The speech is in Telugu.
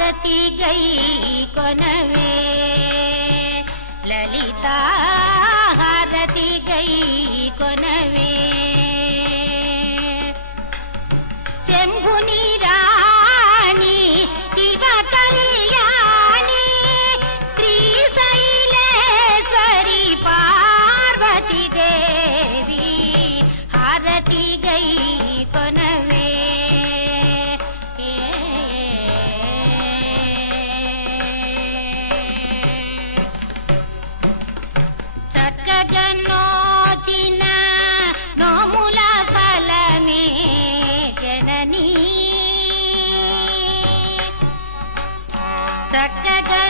హారతి గై కొనవే లలితా హారతి గై కొనవే శంభుని రాణి శివ కళ్యాణి శ్రీశైలేశ్వరి పార్వతి దేవి హారతి గై కొనవే చక్కగా నోచిన నోముల ఫలమే జననీ చక్కగా